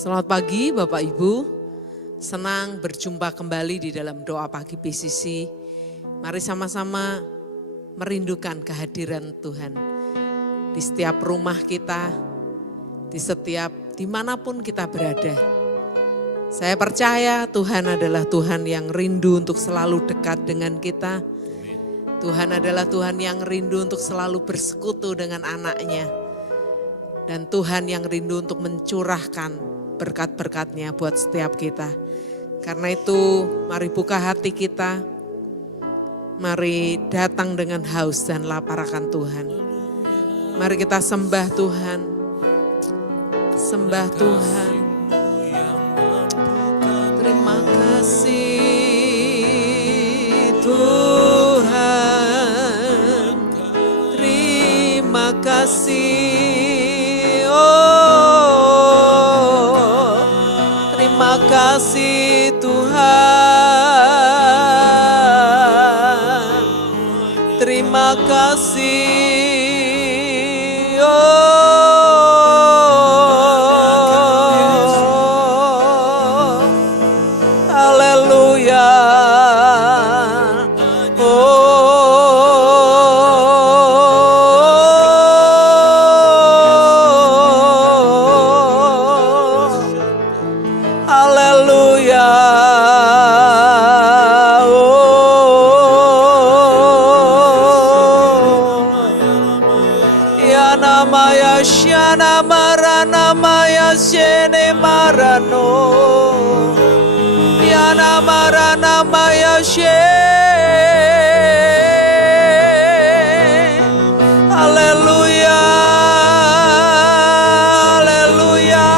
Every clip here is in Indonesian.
Selamat pagi Bapak Ibu, senang berjumpa kembali di dalam doa pagi PCC. Mari sama-sama merindukan kehadiran Tuhan di setiap rumah kita, dimanapun kita berada. Saya percaya Tuhan adalah Tuhan yang rindu untuk selalu dekat dengan kita. Tuhan adalah Tuhan yang rindu untuk selalu bersekutu dengan anak-Nya. Dan Tuhan yang rindu untuk mencurahkan berkat-berkat-Nya buat setiap kita. Karena itu mari buka hati kita, mari datang dengan haus dan lapar akan Tuhan. Mari kita sembah Tuhan, sembah Tuhan. Terima kasih Tuhan, terima kasih. Terima kasih Tuhan, terima kasih, haleluya, Shana marana maya shene marano, yana marana maya she, haleluya, haleluya,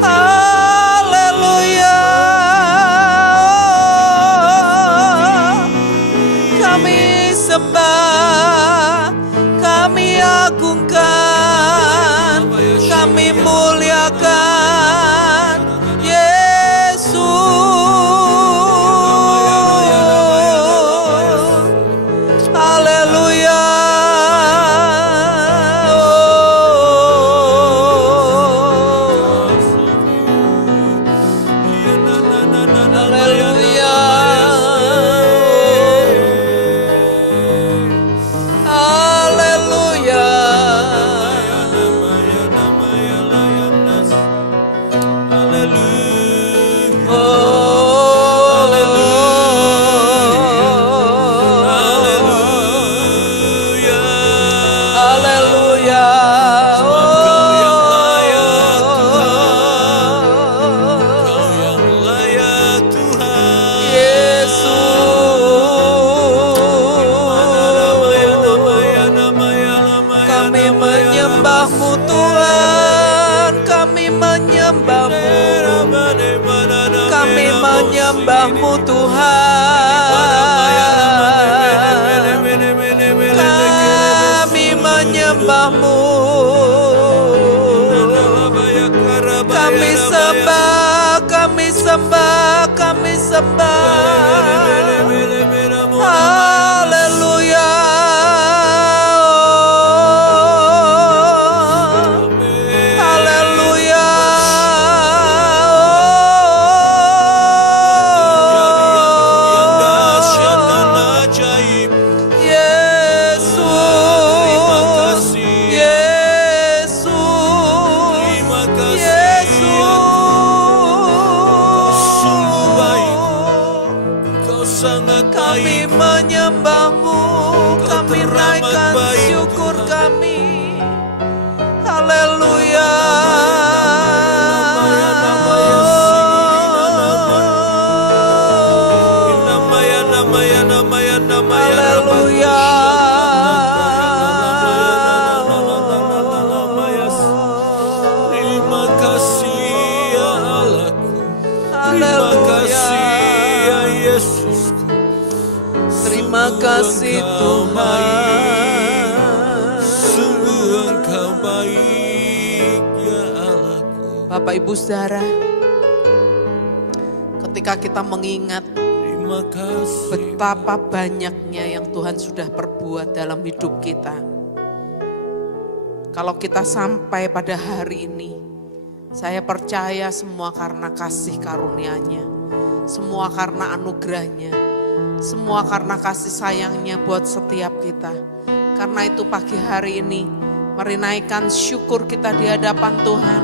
haleluya. Kami sembah, kami agungkan, kami muliakan Yesus. Haleluya. Haleluya. Menyembahmu Tuhan, kami menyembahmu, kami sembah, kami sembah, kami sembah, haleluya. Kami menyembahmu, kami naikkan syukur kami, haleluya. Haleluya. Terima kasih ya Allahku, terima kasih ya Yesus. Terima kasih Tuhan, sungguh Engkau baik ya Allahku. Bapak Ibu Saudara, ketika kita mengingat betapa banyaknya yang Tuhan sudah perbuat dalam hidup kita, kalau kita sampai pada hari ini Saya percaya semua karena kasih karunia-Nya, semua karena anugerah-Nya, semua karena kasih sayang-Nya buat setiap kita. Karena itu pagi hari ini, mari naikkan syukur kita di hadapan Tuhan.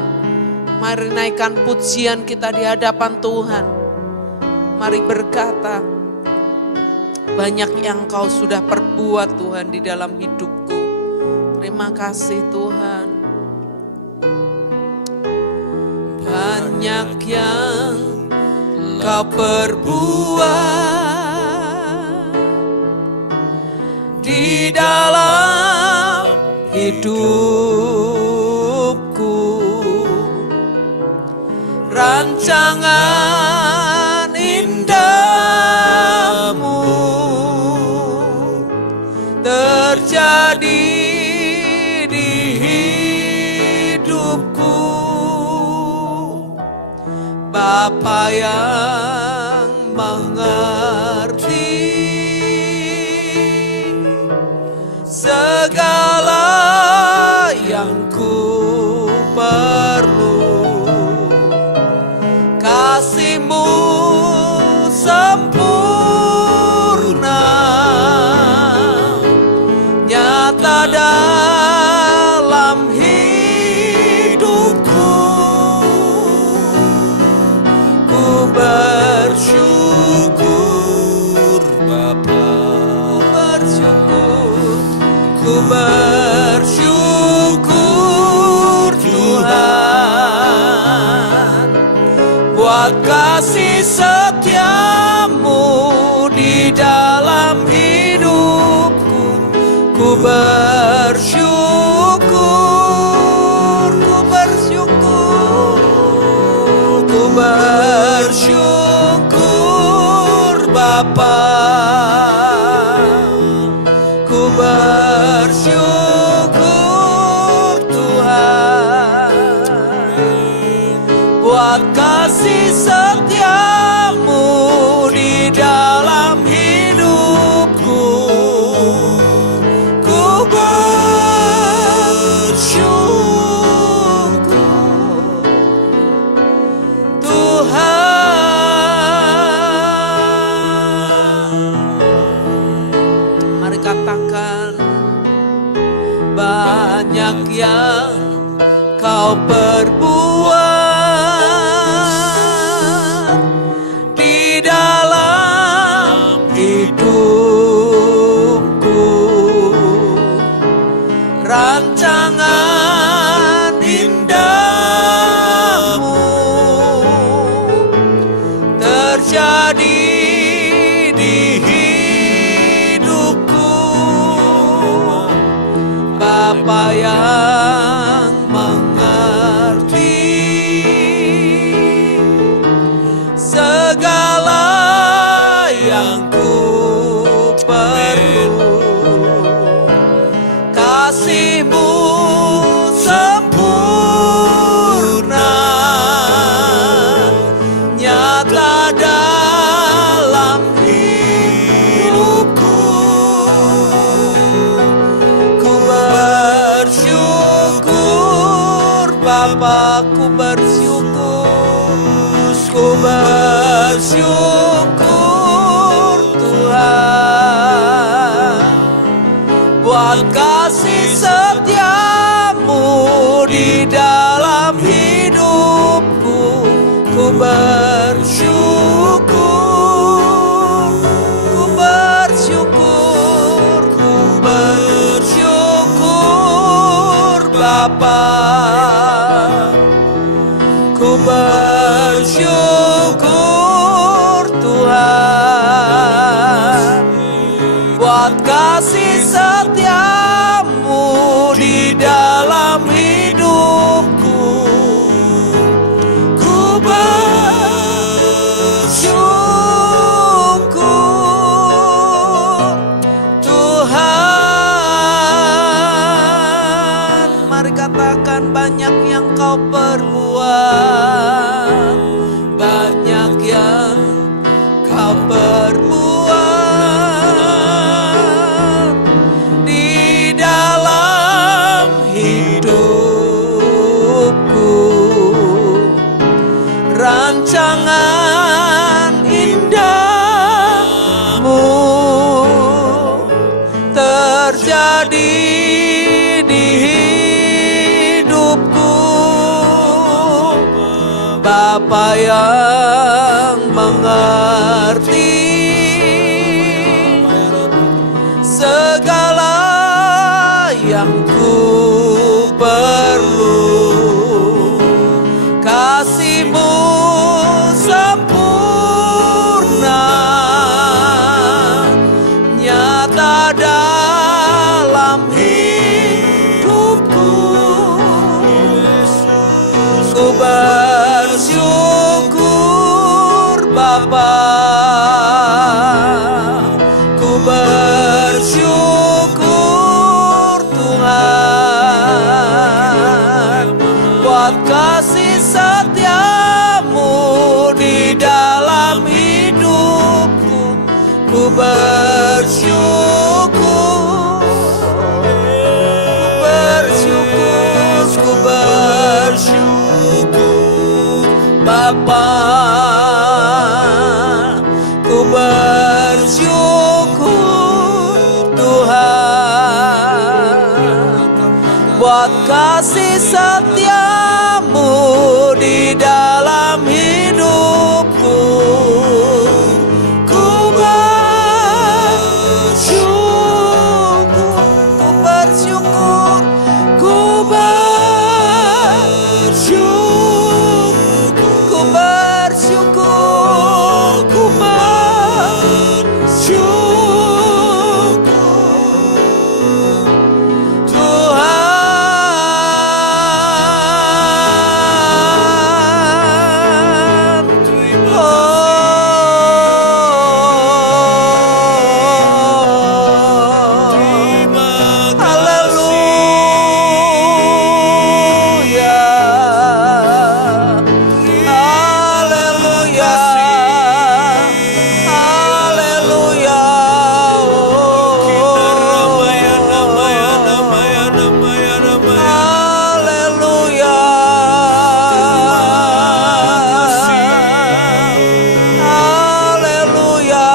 Mari naikkan pujian kita di hadapan Tuhan. Mari berkata, banyak yang Kau sudah perbuat Tuhan di dalam hidupku. Terima kasih Tuhan. Banyak yang Kau perbuat di dalam hidupku. Rancangan indahmu terjadi di hidupku. Bapa yang mengerti segala yang ku perlu, kasih-Mu sempurna nyata dalam hidupku. Ku bersyukur Bapa, ku bersyukur Tuhan buat kasih setia-Mu di dalam hidupku. Ku bersyukur, ku bersyukur Bapa, ku bersyukur Tuhan buat kasih setia-Mu di dalam hidupku. Ku bersyukur Tuhan. Mari katakan, banyak yang Kau perbuat di dalam hidupku. Rancangan indahmu terjadi di hidupku. Bapa yang mengerti segala yang ku perlu, kasih-Mu sempurna nyata dalam hidupku. Ku bersyukur Bapa, ku bersyukur Tuhan buat kasih setia-Mu di dalam hidupku. Ku bersyukur, ku bersyukur, ku bersyukur Bapa, ku bersyukur Tuhan buat kasih setia-Mu di dalam hidupku. Ku bersyukur Tuhan. Mari katakan, banyak yang Kau perbuat, banyak yang Kau perbuat di dalam hidupku. tangan indahmu terjadi di hidupku. Bapa yang mengerti segala yang ku perlu, kasih-Mu sempurna nyata dalam hidupku. Ku bersyukur Bapa, ku bersyukur Tuhan buat kasih setia-Mu di dalam hidupku. Ku bersyukur, ku bersyukur Bapa, ku bersyukur Tuhan buat kasih setia-Mu di dalam hidupku. Ku bersyukur, ku bersyukur, ku bersyukur, ku bersyukur, ku bersyukur Tuhan. Haleluya, haleluya, haleluya. Haleluya, haleluya.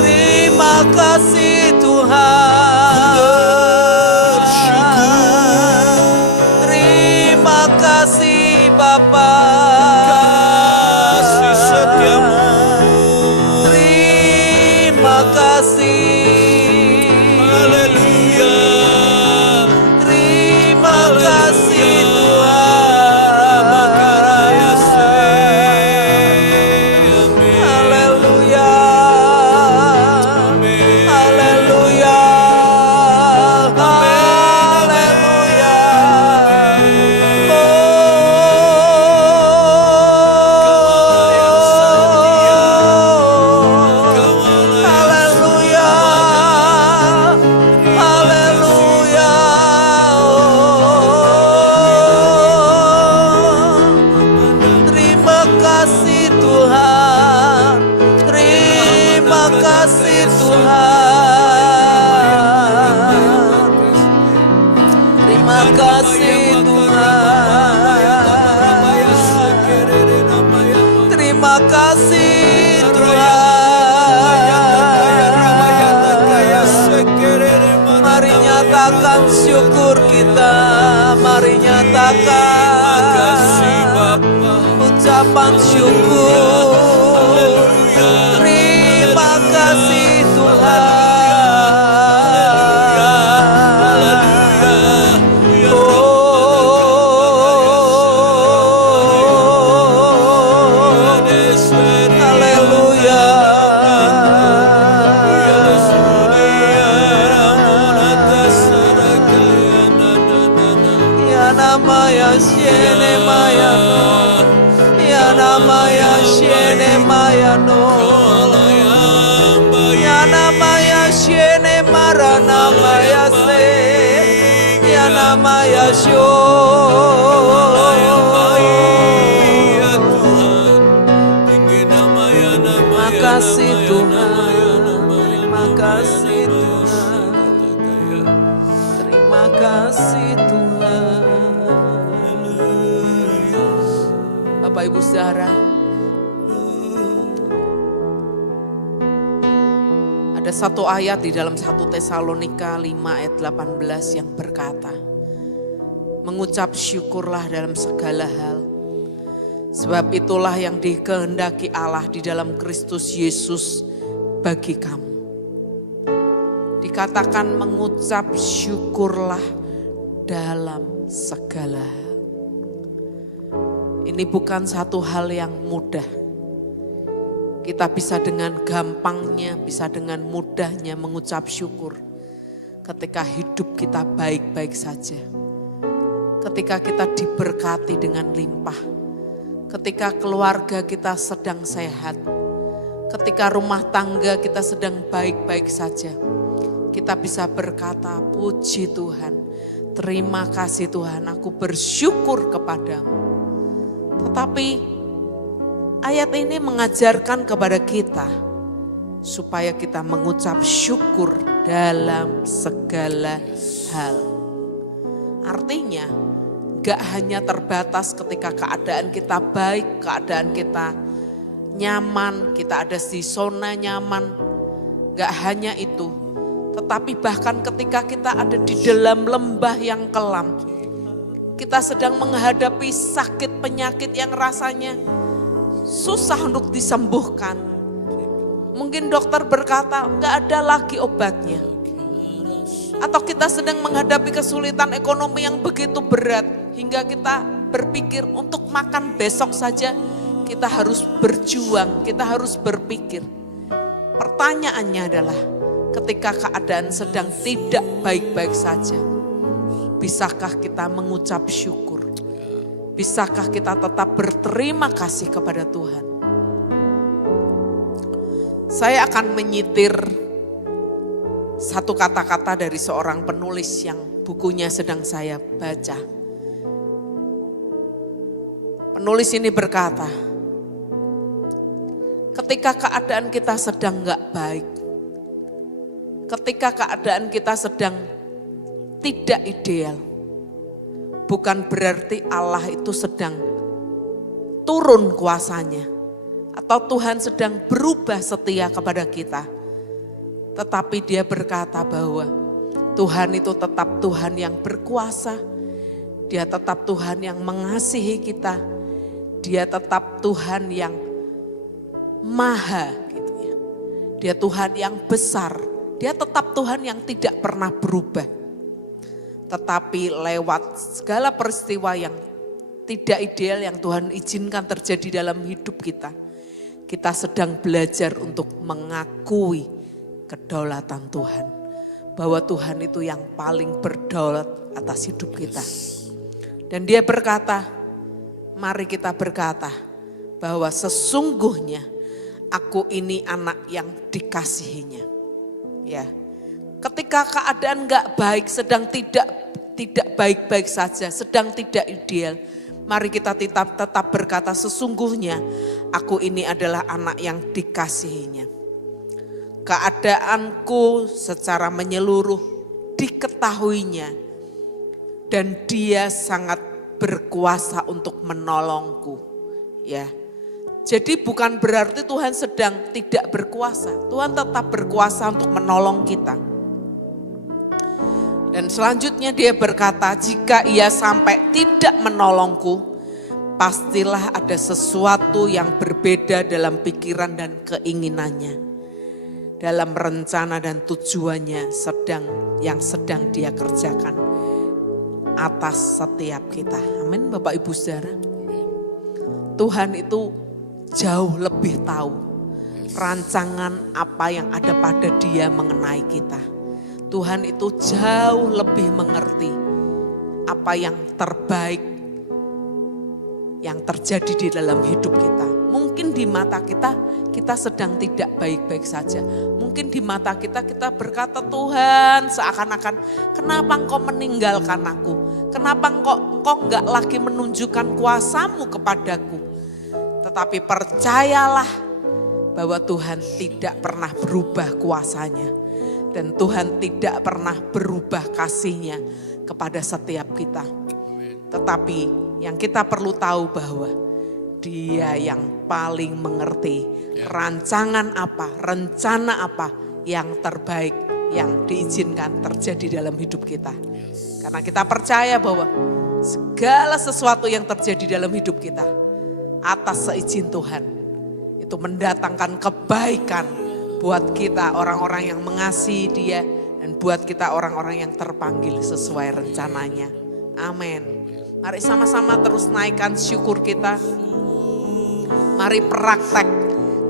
Terima kasih Tuhan, terima kasih Bapa, Kasih setia-Mu. terima kasih, Haleluya. terima kasih Makaraya Tuhan. se. Amin. Haleluya, Amin. haleluya, haleluya. Haleluya, haleluya. Terima kasih Tuhan, terima kasih Tuhan, terima kasih Tuhan, terima kasih Tuhan. Mari nyatakan syukur kita, mari nyatakan ucapan syukur. Terima kasih Tuhan. Haleluya. Ya nama ya shene maya no, ya nama ya shene maya no, ya nama ya shene marana maya se, ya nama ya sho. Makasih Tuhan, terima kasih Tuhan, terima kasih Tuhan. Bapak Ibu Saudara, ada satu ayat di dalam 1 Tesalonika 5 ayat 18 yang berkata, mengucap syukurlah dalam segala hal, sebab itulah yang dikehendaki Allah di dalam Kristus Yesus bagi kamu. Dikatakan mengucap syukurlah dalam segala hal. Ini bukan satu hal yang mudah. Kita bisa dengan gampangnya, bisa dengan mudahnya mengucap syukur ketika hidup kita baik-baik saja. Ketika kita diberkati dengan limpah, ketika keluarga kita sedang sehat, ketika rumah tangga kita sedang baik-baik saja, kita bisa berkata, puji Tuhan, terima kasih Tuhan, aku bersyukur kepadamu. Tetapi ayat ini mengajarkan kepada kita supaya kita mengucap syukur dalam segala hal. Artinya, gak hanya terbatas ketika keadaan kita baik, keadaan kita nyaman, kita ada di zona nyaman. Gak hanya itu, tetapi bahkan ketika kita ada di dalam lembah yang kelam, kita sedang menghadapi sakit penyakit yang rasanya susah untuk disembuhkan. Mungkin dokter berkata, gak ada lagi obatnya. Atau kita sedang menghadapi kesulitan ekonomi yang begitu berat, hingga kita berpikir untuk makan besok saja kita harus berjuang, kita harus berpikir. Pertanyaannya adalah ketika keadaan sedang tidak baik-baik saja, bisakah kita mengucap syukur? Bisakah kita tetap berterima kasih kepada Tuhan? Saya akan menyitir satu kata-kata dari seorang penulis yang bukunya sedang saya baca. Penulis ini berkata, ketika keadaan kita sedang gak baik, ketika keadaan kita sedang tidak ideal, bukan berarti Allah itu sedang turun kuasanya, atau Tuhan sedang berubah setia kepada kita. Tetapi dia berkata bahwa Tuhan itu tetap Tuhan yang berkuasa, dia tetap Tuhan yang mengasihi kita, dia tetap Tuhan yang maha gitu ya. Dia Tuhan yang besar, dia tetap Tuhan yang tidak pernah berubah. Tetapi lewat segala peristiwa yang tidak ideal yang Tuhan izinkan terjadi dalam hidup kita, kita sedang belajar untuk mengakui kedaulatan Tuhan. Bahwa Tuhan itu yang paling berdaulat atas hidup kita. Dan dia berkata, mari kita berkata bahwa sesungguhnya aku ini anak yang dikasihinya. Ya. Ketika keadaan gak baik, sedang tidak baik-baik saja, sedang tidak ideal, mari kita tetap berkata sesungguhnya aku ini adalah anak yang dikasihinya. Keadaanku secara menyeluruh diketahuinya dan dia sangat berkuasa untuk menolongku. Ya. Jadi bukan berarti Tuhan sedang tidak berkuasa. Tuhan tetap berkuasa untuk menolong kita. Dan selanjutnya dia berkata, jika ia sampai tidak menolongku, pastilah ada sesuatu yang berbeda dalam pikiran dan keinginannya. Dalam rencana dan tujuannya yang sedang dia kerjakan atas setiap kita. Amin Bapak Ibu Saudara. Tuhan itu jauh lebih tahu rancangan apa yang ada pada dia mengenai kita. Tuhan itu jauh lebih mengerti apa yang terbaik yang terjadi di dalam hidup kita. Mungkin di mata kita sedang tidak baik-baik saja. Mungkin di mata kita berkata, Tuhan seakan-akan kenapa engkau meninggalkan aku? Kenapa engkau enggak lagi menunjukkan kuasamu kepadaku? Tetapi percayalah bahwa Tuhan tidak pernah berubah kuasanya. Dan Tuhan tidak pernah berubah kasihnya kepada setiap kita. Tetapi yang kita perlu tahu bahwa Dia yang paling mengerti rancangan apa, rencana apa yang terbaik yang diizinkan terjadi dalam hidup kita. Karena kita percaya bahwa segala sesuatu yang terjadi dalam hidup kita atas seizin Tuhan itu mendatangkan kebaikan buat kita orang-orang yang mengasihi Dia dan buat kita orang-orang yang terpanggil sesuai rencananya. Amin. Mari sama-sama terus naikkan syukur kita. Mari praktek.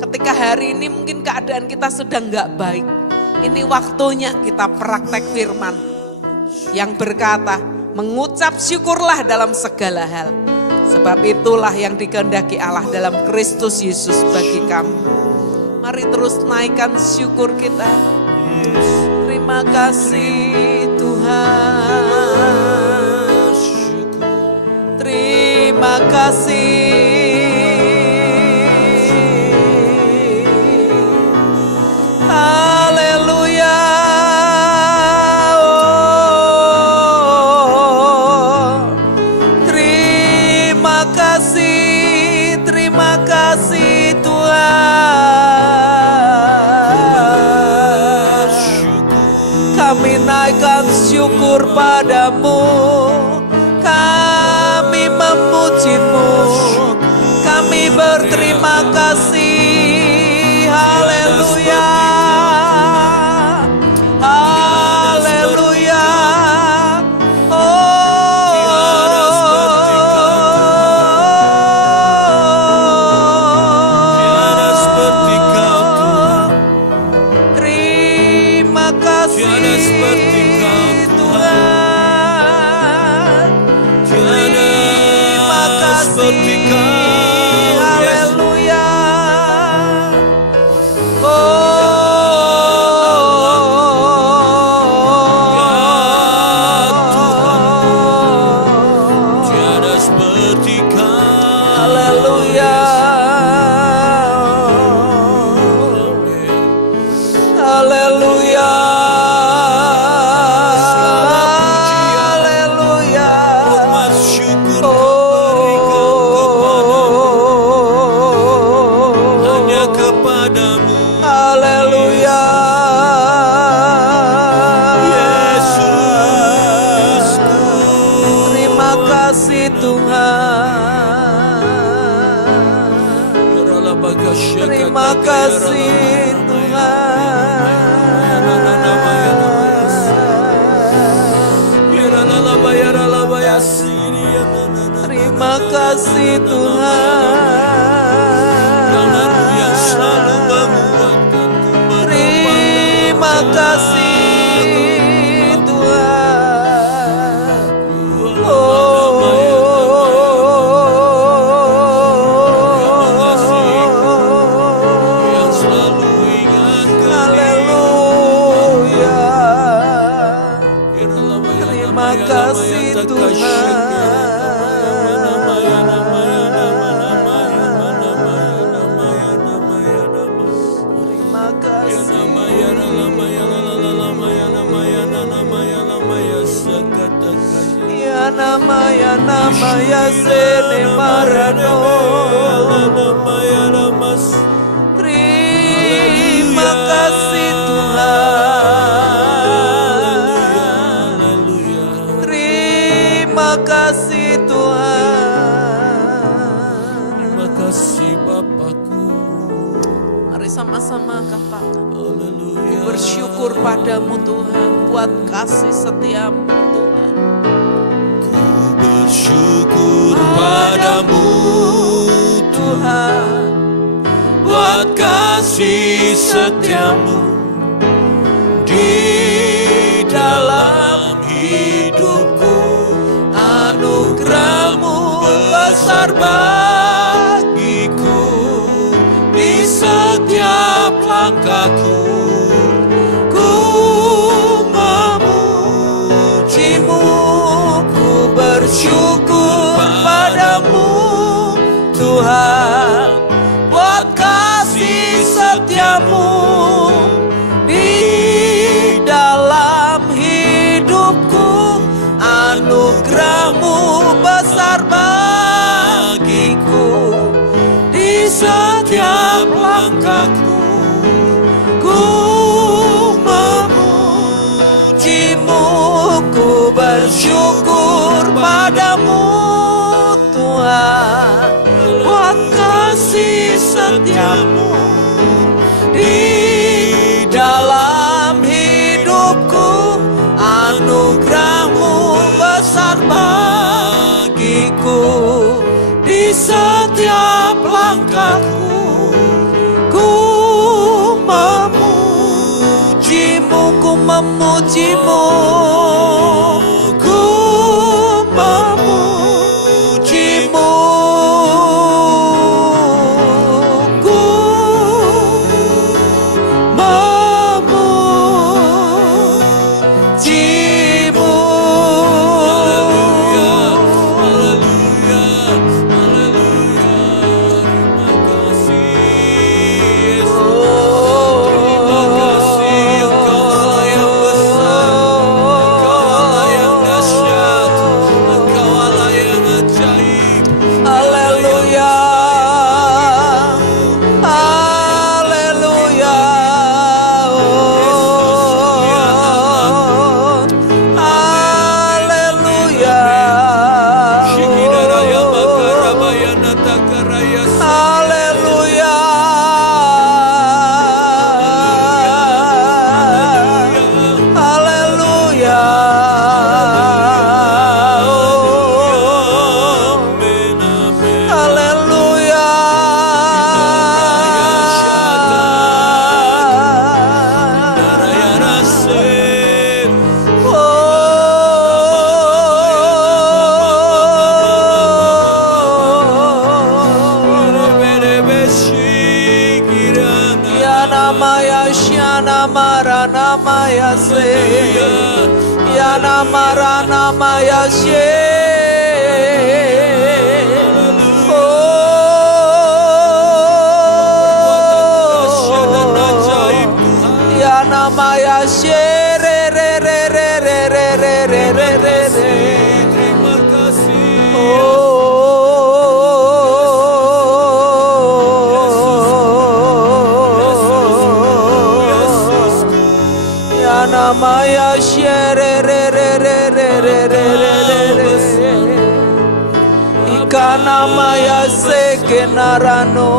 Ketika hari ini mungkin keadaan kita sedang gak baik. Ini waktunya kita praktek firman yang berkata, mengucap syukurlah dalam segala hal. Sebab itulah yang dikehendaki Allah dalam Kristus Yesus bagi kamu. Mari terus naikkan syukur kita. Terima kasih Tuhan. Terima kasih. Haleluya. Terima kasih Tuhan. Kami naikkan syukur padamu, kami memuji-Mu, kami berterima kasih. Haleluya, haleluya. Terima kasih Tuhan. Terima kasih Tuhan. Terima kasih Tuhan. Terima kasih Tuhan. Ya nama ya sene marano. Terima kasih Tuhan. Terima kasih Tuhan. Terima kasih Bapakku. Mari sama-sama katakan. Ku bersyukur padamu Tuhan, buat kasih setiamu Tuhan. Bersyukur padamu Tuhan, buat kasih setiamu di dalam hidupku. anugerah-Mu Besar bagiku di setiap langkahku. Ku memuji-Mu, bersyukur padamu Tuhan, buat kasih setiamu di dalam hidupku. Anugerah-Mu besar bagiku setiap langkahku. Ku memujimu, ku bersyukur padamu Tuhan, buat kasih setiamu di dalam hidupku. Anugerahmu besar bagiku. Di setiap langkahku ku memujimu, ku memujimu, ku memujimu, ku memujimu. Yana marana maya she. Yana maya she re re re re re re re re re re. Terima kasih. Maya shere re re re re re re re re. Ikana maya seke narano.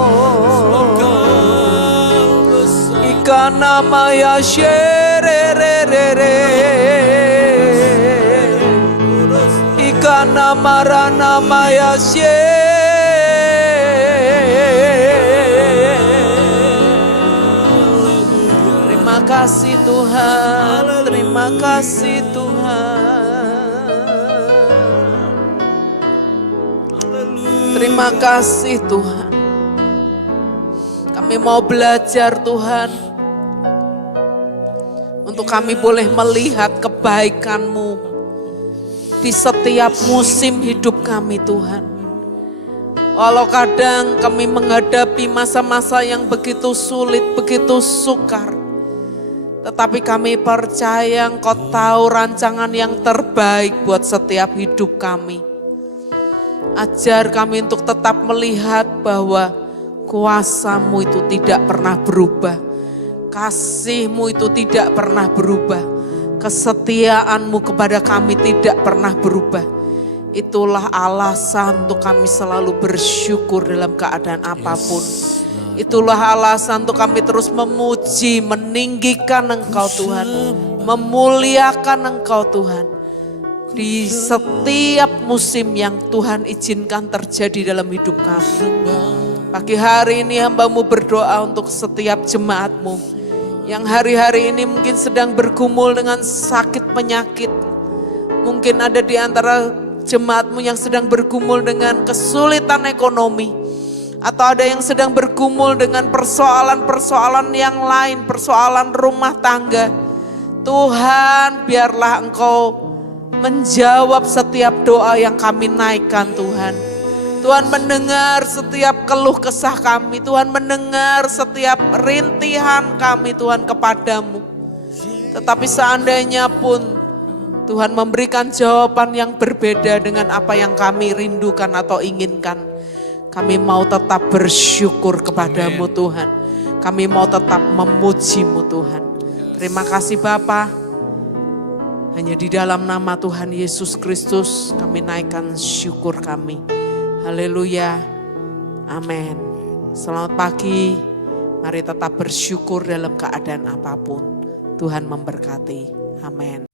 Ikana maya shere re re re. Ikana marana maya shere. Terima kasih Tuhan, terima kasih Tuhan. Terima kasih Tuhan. Kami mau belajar Tuhan, untuk kami boleh melihat kebaikan-Mu di setiap musim hidup kami Tuhan. Walau kadang kami menghadapi masa-masa yang begitu sulit, begitu sukar, tetapi kami percaya Engkau tahu rancangan yang terbaik buat setiap hidup kami. Ajar kami untuk tetap melihat bahwa kuasa-Mu itu tidak pernah berubah. Kasih-Mu itu tidak pernah berubah. Kesetiaan-Mu kepada kami tidak pernah berubah. Itulah alasan untuk kami selalu bersyukur dalam keadaan apapun. Itulah alasan untuk kami terus memuji, meninggikan Engkau Tuhan, memuliakan Engkau Tuhan. Di setiap musim yang Tuhan izinkan terjadi dalam hidup kami. Pagi hari ini hamba-Mu berdoa untuk setiap jemaat-Mu yang hari-hari ini mungkin sedang bergumul dengan sakit penyakit. Mungkin ada di antara jemaat-Mu yang sedang bergumul dengan kesulitan ekonomi. Atau ada yang sedang bergumul dengan persoalan-persoalan yang lain, persoalan rumah tangga. Tuhan, biarlah Engkau menjawab setiap doa yang kami naikkan Tuhan. Tuhan mendengar setiap keluh kesah kami. Tuhan mendengar setiap rintihan kami Tuhan kepadamu. Tetapi seandainya pun Tuhan memberikan jawaban yang berbeda dengan apa yang kami rindukan atau inginkan. Kami mau tetap bersyukur kepadamu Tuhan. Kami mau tetap memuji-Mu Tuhan. Terima kasih Bapa. Hanya di dalam nama Tuhan Yesus Kristus kami naikkan syukur kami. Haleluya. Amin. Selamat pagi. Mari tetap bersyukur dalam keadaan apapun. Tuhan memberkati. Amin.